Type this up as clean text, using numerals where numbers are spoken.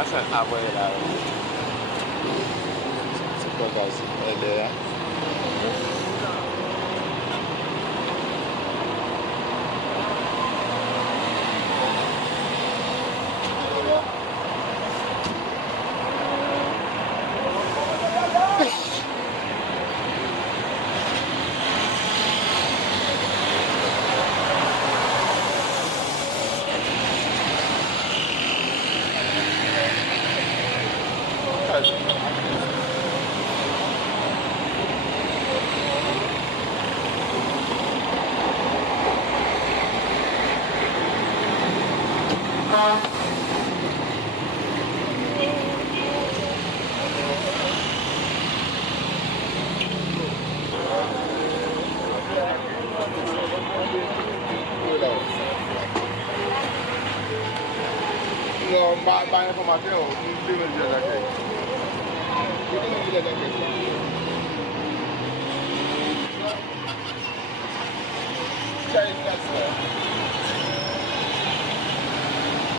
passe à voir là. C'est quoi, gars? Elle est là. Non, pas information, nous devons dire la tête. Nous devons dire la tête. Ça, il passe.